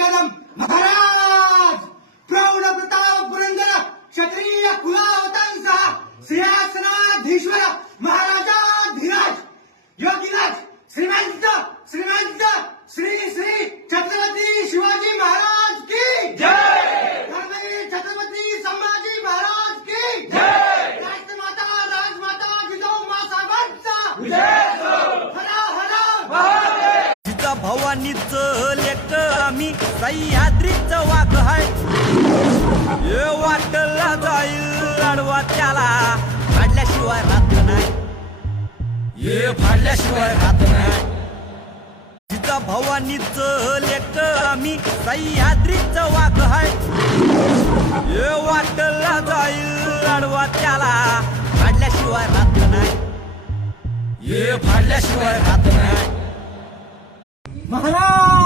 कदम महाराज प्रौढ प्रताप पुरंदर क्षत्रिय कुलावतांचा सिंहासनाधीश्वर महाराजाधिराज योगीराज श्रीमंत श्रीमंत श्री श्री छत्रपती शिवाजी महाराज की जय, छत्रपती संभाजी महाराज की जय, राजमाता जिजाऊ मासाहेबांचा हरा हरा जिजा भवानीचं लेक आम्ही सह्याद्रीचं वाघ हाय हे वाटला जाईल आडवा त्याला फाडल्याशिवाय राहत नाही हे फाडल्याशिवाय राहत नाही जिजा भवानीचं लेक आम्ही सह्याद्रीचं वाघ हाय हे वाटला जाईल आडवा त्याला फाडल्याशिवाय राहत नाही हे फाडल्याशिवाय राहत नाही महाराज